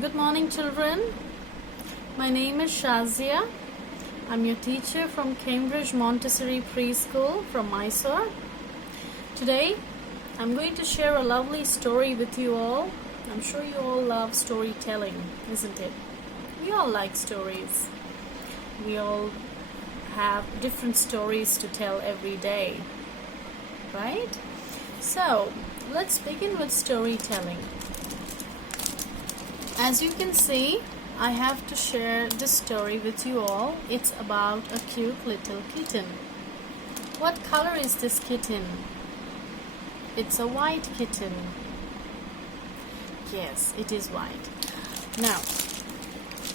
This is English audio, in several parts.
Good morning, children. My name is Shazia. I'm your teacher from Cambridge Montessori Preschool from Mysore. Today, I'm going to share a lovely story with you all. I'm sure you all love storytelling, isn't it? We all like stories. We all have different stories to tell every day, right? So, let's begin with storytelling. As you can see, I have to share this story with you all. It's about a cute little kitten. What color is this kitten? It's a white kitten. Yes, it is white. Now,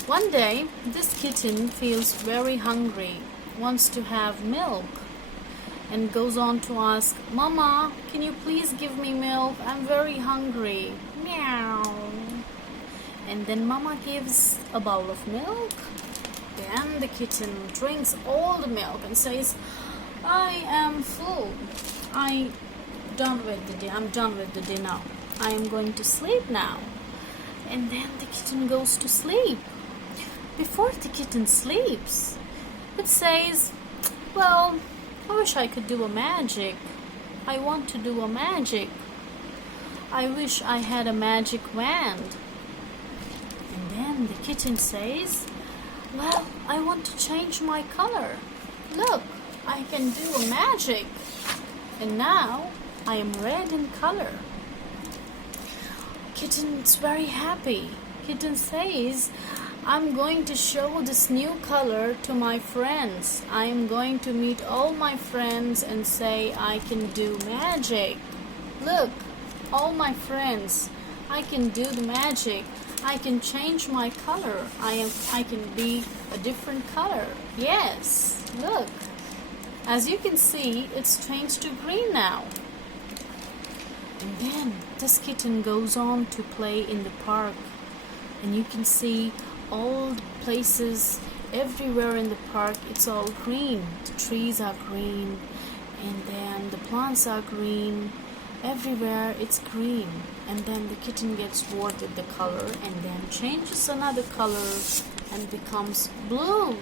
one day, this kitten feels very hungry, wants to have milk, and goes on to ask, "Mama, can you please give me milk? I'm very hungry." Meow. And then Mama gives a bowl of milk. Then the kitten drinks all the milk and says, "I am full. I'm done with the dinner. I am going to sleep now." And then the kitten goes to sleep. Before the kitten sleeps, it says, "Well, I wish I could do a magic. I want to do a magic. I wish I had a magic wand." And then the kitten says, "Well, I want to change my color. Look, I can do a magic. And now I am red in color." Kitten's very happy. Kitten says, "I'm going to show this new color to my friends. I am going to meet all my friends and say I can do magic. Look, all my friends, I can do the magic. I can change my color. I can be a different color. Yes, look." As you can see, it's changed to green now. And then this kitten goes on to play in the park. And you can see all the places everywhere in the park, it's all green. The trees are green, and then the plants are green. Everywhere it's green. And then the kitten gets bored with the color and then changes another color and becomes blue.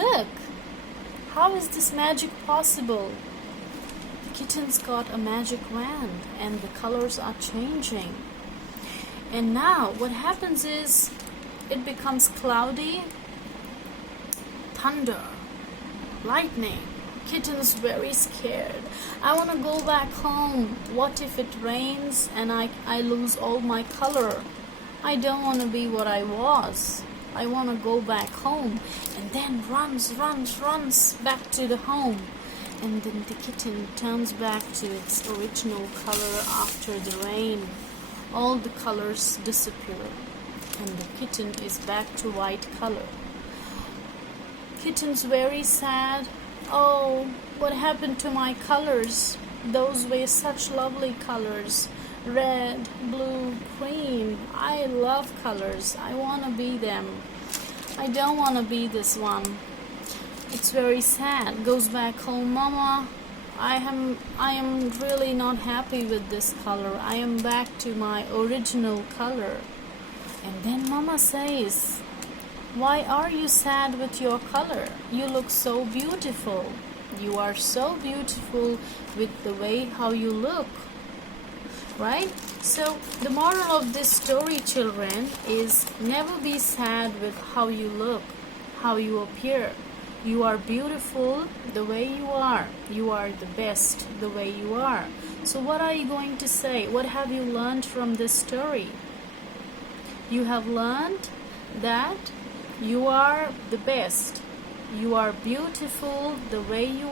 Look, how is this magic possible? The kitten's got a magic wand and the colors are changing. And now what happens is it becomes cloudy, thunder, lightning. Kitten's very scared. "I want to go back home. What if it rains and I lose all my color? I don't want to be what I was. I want to go back home." And then runs back to the home. And then the kitten turns back to its original color after the rain. All the colors disappear and the kitten is back to white color. Kitten's very sad. "Oh, what happened to my colors? Those were such lovely colors. Red, blue, green. I love colors. I want to be them. I don't want to be this one." It's very sad. Goes back home. "Mama, I am really not happy with this color. I am back to my original color." And then Mama says, "Why are you sad with your color? You look so beautiful. You are so beautiful with the way how you look." Right? So the moral of this story, children, is never be sad with how you look, how you appear. You are beautiful the way you are. You are the best the way you are. So what are you going to say? What have you learned from this story? You have learned that you are the best. You are beautiful the way you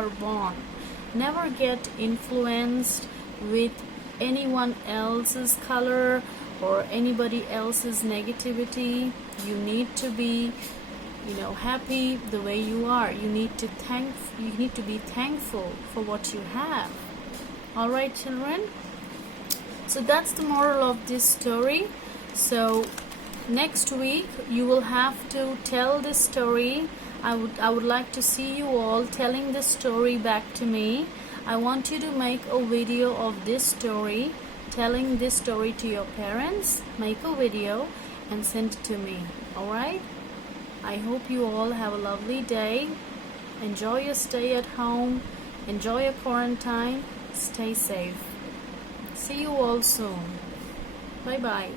are born. Never get influenced with anyone else's color or anybody else's negativity. You need to be, happy the way you are. You need to be thankful for what you have. All right, children? So that's the moral of this story. So next week you will have to tell this story. I would like to see you all telling this story back to me. I want you to make a video of this story telling this story to your parents, make a video and send it to me. Alright? I hope you all have a lovely day. Enjoy your stay at home. Enjoy your quarantine. Stay safe. See you all soon. Bye bye.